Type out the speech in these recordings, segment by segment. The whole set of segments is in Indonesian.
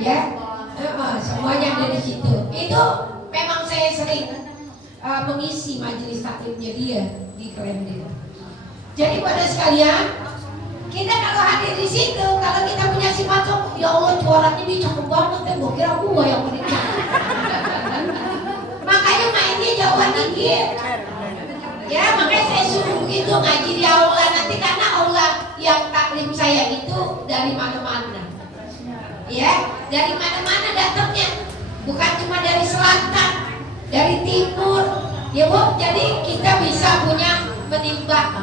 ya. Semuanya ada di situ. Itu memang saya sering mengisi majelis taklimnya dia di Klender. Jadi pada sekalian, kita kalau hadir di situ, kalau kita punya sifat sombong, ya Allah jualannya dia cakep banget, ya gua kira gua yang menikah. Makanya mainnya jauhan dikit. Ya makanya saya suruh begitu ngaji di aula nanti, karena aula yang taklim saya itu dari mana-mana. Ya, dari mana-mana datangnya, bukan cuma dari selatan, dari timur, ya Bu. Jadi kita bisa punya menimba,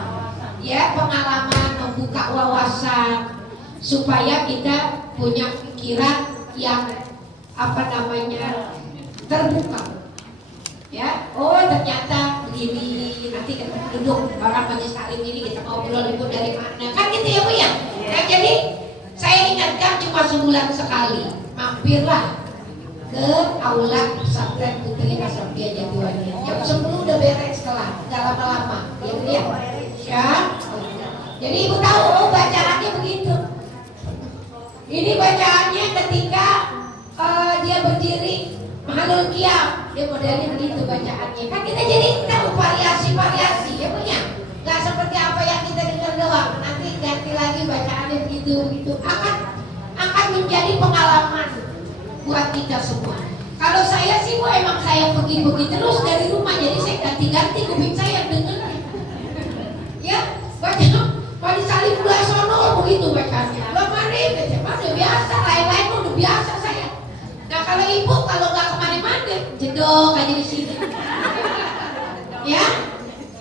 ya pengalaman, membuka wawasan, supaya kita punya pikiran yang terbuka. Ya, oh ternyata begini. Nanti kita duduk orang majelis taklim ini kita ngobrol ibu dari mana, kan gitu ya Bu ya. Nah, jadi saya ingatkan cuma sebulan sekali, mampirlah ke aula pesantren Putri Asapia Jatiwangi. Jam 10 udah beres kelar, nggak lama-lama, ya. Ya. Jadi ibu tahu, oh bacaannya begitu. Ini bacaannya ketika dia berdiri Mahalul Qiyam, dia modelnya begitu bacaannya. Kan kita jadi tahu variasi-variasi, ya punya. Nggak seperti apa yang kita dengar doang. Nanti ganti lagi bacaannya begitu akan menjadi pengalaman buat kita semua. Kalau saya sih Bu, emang saya pergi terus dari rumah, jadi saya ganti-ganti kuping saya denger. Ya, baca salib mulai sono begitu bacanya. Kemarin udah biasa, lain-lain udah biasa saya. Nah kalau ibu kalau nggak kemana-mana, jedok aja di sini. Ya,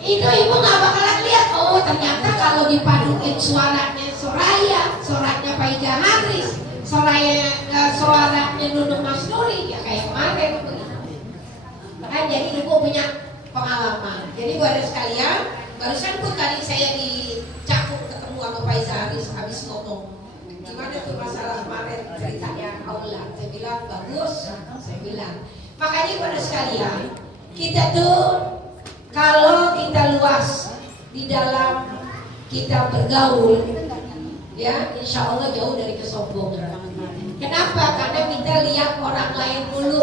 itu ibu nggak bakalan lihat. Oh ternyata kalau dipadukin suaranya suaranya Pak Ija Haris, suaranya Nunung Mas Nuri, ya kayak kemarin begitu. Kan jadi ibu punya pengalaman. Jadi buat sekalian, barusan pun tadi saya di Cakung ketemu sama Pak Ija Haris habis ngomong. Gimana tuh masalah kemarin ceritanya aula? Saya bilang bagus, saya bilang. Makanya pada sekalian, kita tuh kalau kita luas di dalam kita bergaul, ya insya Allah jauh dari kesombongan. Kenapa? Karena kita lihat orang lain dulu,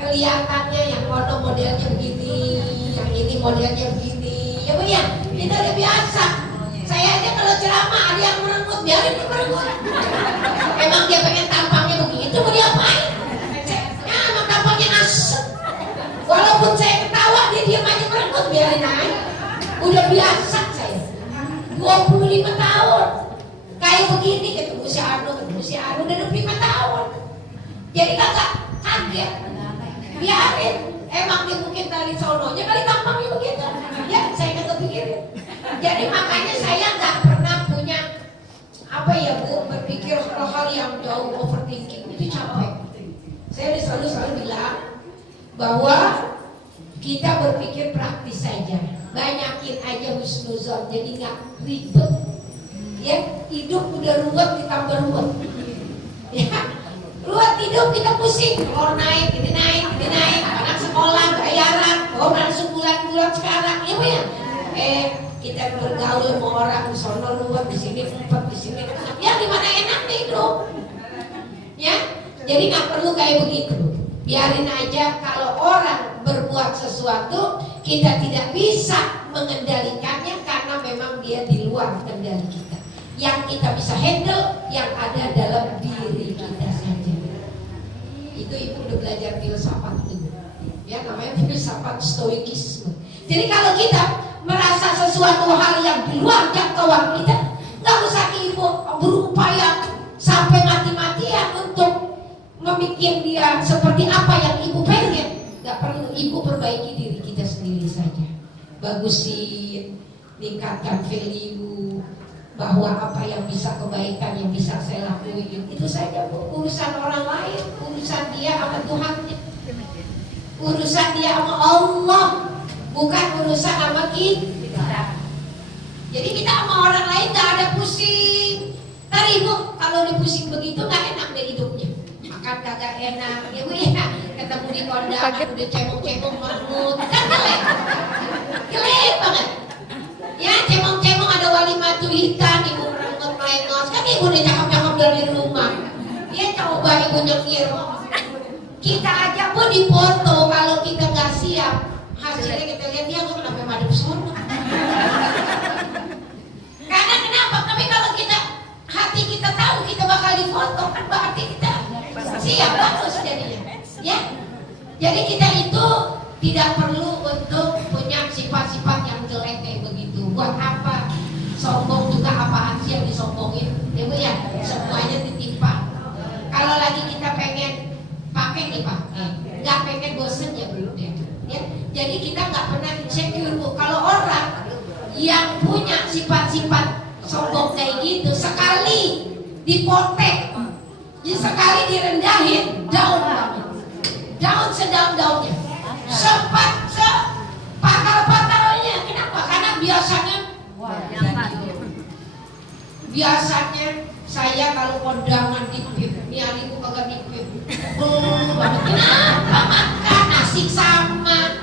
kelihatannya yang kono modelnya begini, yang ini modelnya begini, ya Bu ya, kita udah biasa. Saya aja kalau ceramah ada yang merenggut, biarin dia merenggut. Emang dia pengen tampangnya begitu, mau diapain? Ya emang tampangnya asem. Walaupun saya ketawa, dia diam aja merenggut, biarin aja. Udah biasa saya 25 tahun kayak begini, ketemu si Anu udah 25 tahun. Jadi kagak kaget, biarin. Emang dia mungkin dari sononya kali tampangnya begitu. Ya saya kagak pikirin. Jadi makanya saya nggak pernah punya Bu, berpikir hal-hal yang jauh overthinking, itu capek. Saya selalu bilang bahwa kita berpikir praktis saja, banyakin aja husnuzon, jadi nggak ribet. Ya, hidup udah ruwet ditambah ruwet. Ya, ruwet hidup kita pusing, telur naik, ini naik, anak sekolah bayaran, orang sebulan sekarang, ya Bu ya. Kita bergaul sama orang di sono ruwet, di sini empat, di sini enak. Ya gimana enaknya hidup? Ya, jadi nggak perlu kayak begitu. Biarin aja kalau orang berbuat sesuatu kita tidak bisa mengendalikannya karena memang dia di luar kendali kita. Yang kita bisa handle yang ada dalam diri kita saja. Itu ibu udah belajar filsafat itu. Ya namanya filsafat stoikisme. Jadi kalau kita merasa sesuatu hal yang di luar jangkauan kita, nggak usah ibu berupaya sampai mati-matian untuk memikir dia seperti apa yang ibu pengen. Nggak perlu, ibu perbaiki diri kita sendiri saja, bagusin, tingkatkan value, bahwa apa yang bisa kebaikan yang bisa saya lakuin itu saja Bu. Urusan orang lain, urusan dia sama Tuhannya, urusan dia sama Allah, bukan urusan sama kita. Jadi kita sama orang lain gak ada pusing. Tadi Bu, kalau dipusing begitu gak enak deh hidupnya. Makan kagak enak, ya Bu ya. Ketemu di kondangan udah cemong-cemong merenggut, kan jelek banget. Ya cemong-cemong ada walimah tulitan, ibu merenggut melengos, kan ibu udah cakep-cakep dari rumah. Dia coba ibu nyekir. Kita aja pun dipoto kalau kita nggak siap. Hasilnya kita lihat dia kok kenapa madep sono. Karena kenapa? Tapi kalau kita hati kita tahu kita bakal difoto kan berarti kita siap bagus jadinya. Ya. Jadi kita itu tidak perlu untuk punya sifat-sifat yang jelek kayak begitu. Buat apa? Sombong juga apaan sih yang disombongin? Ya Bu ya, semuanya ditimpa. Kalau lagi kita pengen pakai nih Pak, nggak pengen bosen ya Bu ya. Jadi kita nggak pernah insecure Bu. Kalau orang yang punya sifat-sifat sombong kayak gitu, sekali dipotek, sekali direndahin, daun sedaun-daunnya, sepakal-pakalnya. Kenapa? Karena biasanya saya kalau kondangan dipip, nih adikku kagak dipip. Kenapa makan nasi sama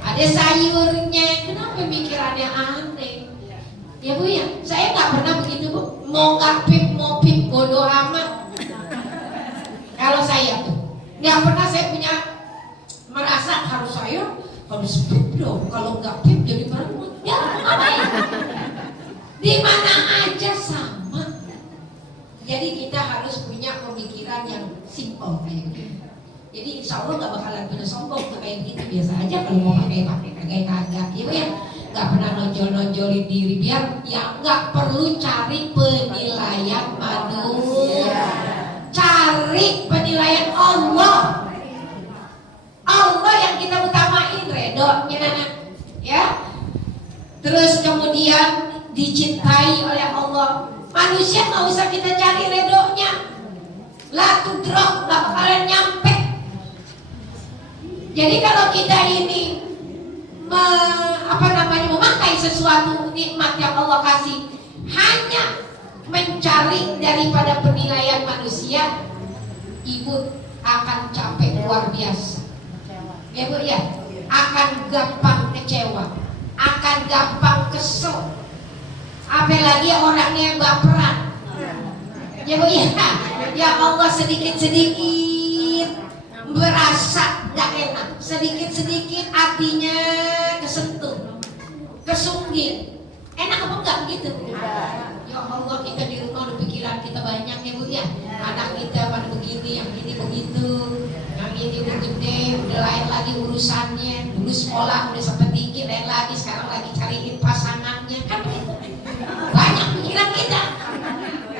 ada sayurnya? Kenapa pikirannya aneh? Ya Bu ya, saya nggak pernah begitu Bu. Mau nggak pip, mau pip, bodoh amat. Kalau saya tuh nggak pernah saya punya merasa harus pip dong. Kalau nggak pip jadi perempuan. Ya ngapain? Di mana aja sama. Jadi kita harus punya pemikiran yang simple kayak gitu. Jadi insya Allah nggak bakalan punya sombong tuh kayak gitu, biasa aja kalau mau pakai kagak ya Bu ya. Nggak pernah nonjolin diri, biar ya nggak perlu cari penilaian manusia, cari penilaian Allah yang kita utamain, redonya ya. Terus kemudian dicintai oleh Allah. Manusia nggak usah kita cari redonya, la tudrok, nggak bakalan nyampe. Jadi kalau kita ini memakai sesuatu nikmat yang Allah kasih hanya mencari daripada penilaian manusia, ibu akan capek luar biasa. Ya Bu ya, akan gampang kecewa, akan gampang kesel. Apalagi orangnya yang baperan. Ya Bu ya, ya Allah sedikit-sedikit berasa gak enak, sedikit-sedikit hatinya kesentuh, kesungging. Enak apa enggak begitu? Ya Allah, kita di rumah udah pikiran kita banyak ya Bu ya. Anak kita pada begini, yang ini begitu, yang ini udah gede, udah lain lagi urusannya. Dulu sekolah udah sampai tinggi, lain lagi sekarang lagi cariin pasangannya. Kan begitu. Banyak pikiran kita.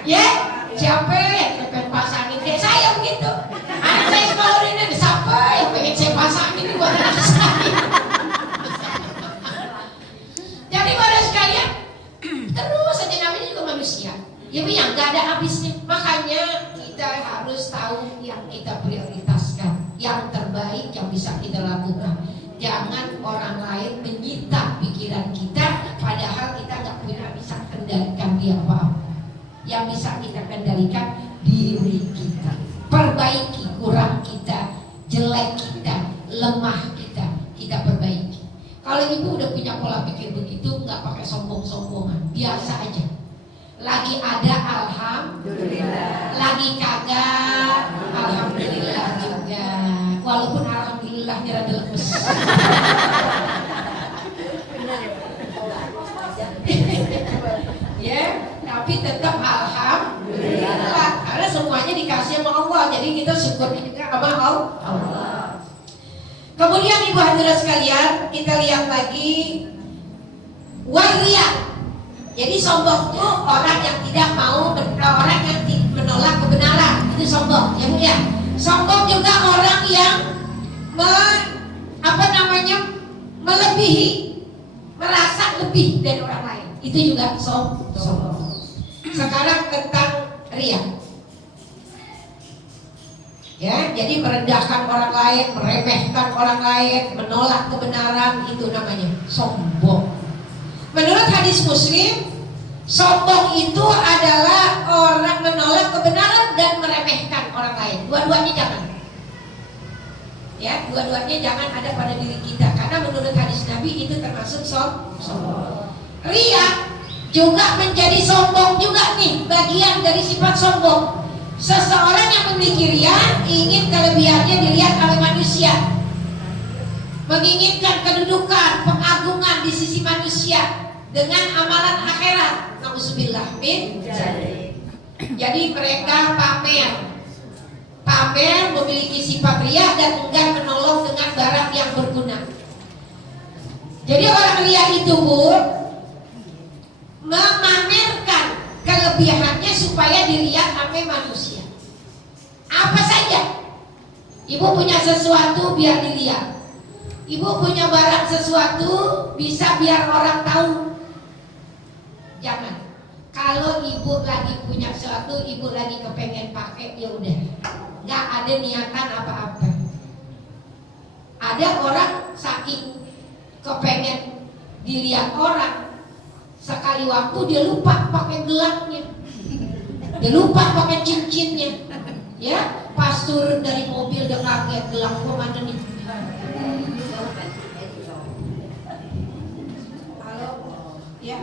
Ya, siapa yang kita pengen pasangin? Kayak saya begitu. Anak saya sekolah ini siapa yang pengen saya pasangin buat anak saya? Jadi pada sekalian, terus saja namanya juga manusia. Ya Bu ya, nggak ada habisnya. Makanya kita harus tahu yang kita prioritaskan, yang terbaik yang bisa kita lakukan. Jangan orang lain menyita pikiran kita, padahal kita nggak bisa kendalikan dia apa-apa. Yang bisa kita kendalikan diri kita. Perbaiki kurang kita, jelek kita, lemah kita perbaiki. Kalau ibu udah punya pola pikir begitu, nggak pakai sombong-sombongan, biasa aja. Lagi ada alhamdulillah, lagi kagak alhamdulillah juga. Walaupun alhamdulillahnya rada lemes. Ya, tapi tetap alhamdulillah karena semuanya dikasih sama Allah. Jadi kita syukur juga sama Allah. Kemudian ibu hadirat sekalian, kita lihat lagi waria. Jadi sombong itu orang yang tidak mau, orang yang menolak kebenaran, itu sombong. Ya Bu ya. Sombong juga orang yang melebihi, merasa lebih dari orang lain. Itu juga sombong. Sekarang tentang riya. Ya, jadi merendahkan orang lain, meremehkan orang lain, menolak kebenaran, itu namanya sombong. Menurut hadis Muslim, sombong itu adalah orang menolak kebenaran dan meremehkan orang lain. Dua-duanya jangan. Ya, dua-duanya jangan ada pada diri kita, karena menurut hadis Nabi itu termasuk sombong. Riya juga menjadi sombong juga nih, bagian dari sifat sombong. Seseorang yang memiliki ria ingin kelebihannya dilihat oleh manusia, menginginkan kedudukan, pengagungan di sisi manusia dengan amalan akhirat. Nauzubillah min dzalik. Jadi mereka pamer memiliki sifat ria dan enggan menolong dengan barang yang berguna. Jadi orang ria itu memamerkan kelebihannya supaya dilihat oleh manusia. Apa saja? Ibu punya sesuatu biar dilihat. Ibu punya barang sesuatu bisa biar orang tahu. Jangan. Kalau ibu lagi punya sesuatu, ibu lagi kepengen pakai, ya udah. Nggak ada niatan apa-apa. Ada orang saking kepengen dilihat orang, sekali waktu dia lupa pakai gelangnya, dia lupa pakai cincinnya, ya pas turun dari mobil dia kaget, gelang gua mana nih? Halo, ya,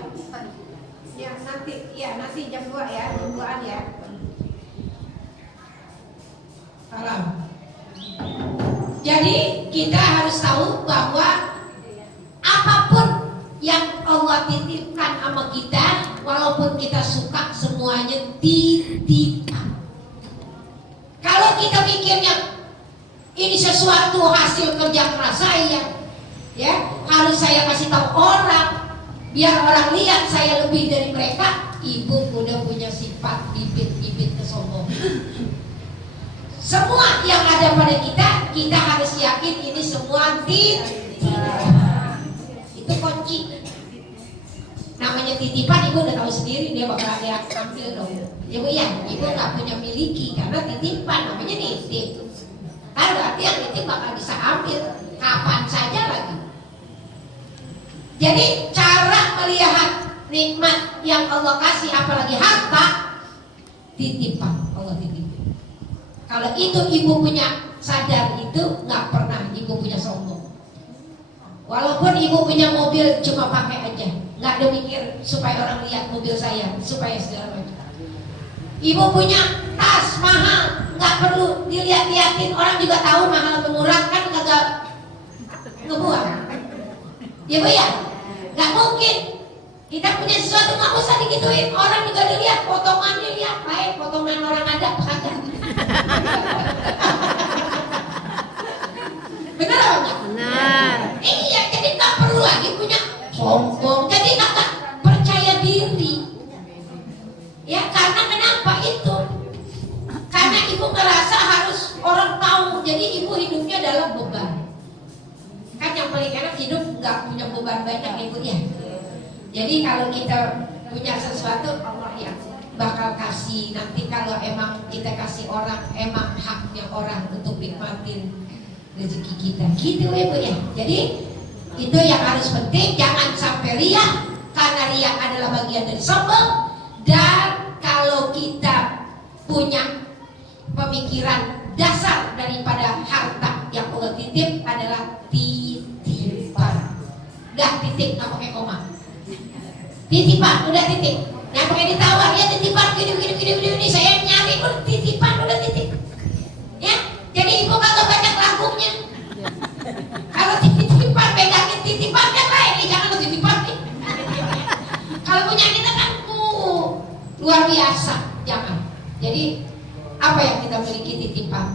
nanti jam 2 ya, jam 2-an ya. Salam. Jadi kita harus tahu bahwa apapun yang Allah titipkan sama kita, walaupun kita suka, semuanya titipan. Kalau kita mikirnya ini sesuatu hasil kerja keras saya, ya harus saya kasih tahu orang biar orang lihat saya lebih dari mereka. Ibu udah punya sifat bibit-bibit kesombongan. Semua yang ada pada kita harus yakin ini semua titipan. Itu kunci. Namanya titipan, ibu udah tahu sendiri dia bakal ada ambil dong. Ya bu ya, ibu nggak punya miliki karena titipan, namanya nitip. Kan berarti yang nitip bakal bisa ambil kapan saja lagi. Jadi cara melihat nikmat yang Allah kasih, apalagi harta, titipan Allah titipin. Kalau itu ibu punya sadar, itu nggak pernah ibu punya sombong. Walaupun ibu punya mobil cuma pakai aja, nggak ada mikir supaya orang lihat mobil saya, supaya segala macam. Ibu punya tas mahal, nggak perlu dilihat-liatin, orang juga tahu mahal atau murah, kan kagak ngebuang. Ya bu ya, nggak mungkin kita punya sesuatu nggak usah digituin, orang juga dilihat potongannya, lihat baik potongan orang ada kagak. Benar apa enggak? Benar. Iya, jadi nggak perlu lagi punya sombong, jadi nggak percaya diri. Ya karena kenapa itu? Karena ibu ngerasa harus orang tahu, jadi ibu hidupnya dalam beban. Kan yang paling enak hidup nggak punya beban banyak ibu ya. Jadi kalau kita punya sesuatu, Allah yang bakal kasih. Nanti kalau emang kita kasih orang, emang haknya orang untuk nikmatin rezeki kita. Gitu ya bu ya. Jadi itu yang harus penting, jangan sampai ria, karena ria adalah bagian dari sombong. Dan kalau kita punya pemikiran dasar daripada harta yang Allah titip adalah titipan. Udah titip, nggak pakai koma. Titipan, udah titip. Nah pakai ditawar, ya titipan gini, saya nyari, udah titipan, udah titip. Ya, jadi ibu kagak banyak lagunya. Kalau titipan, pegangin titipan kan lain, jangan lo titipan nih. Kalau punya kita kan luar biasa, jangan. Jadi apa yang kita miliki titipan,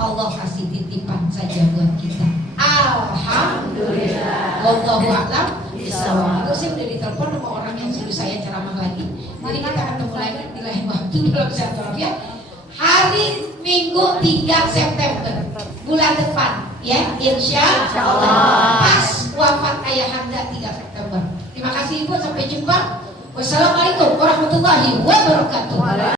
Allah kasih titipan saja buat kita. Alhamdulillah. Wallahu a'lam bishawab. Terus saya udah ditelepon sama orang yang suruh saya ceramah lagi. Jadi kita ketemu lagi di lain waktu dalam satu ya. Hari Minggu 3 September bulan depan ya, insya Allah.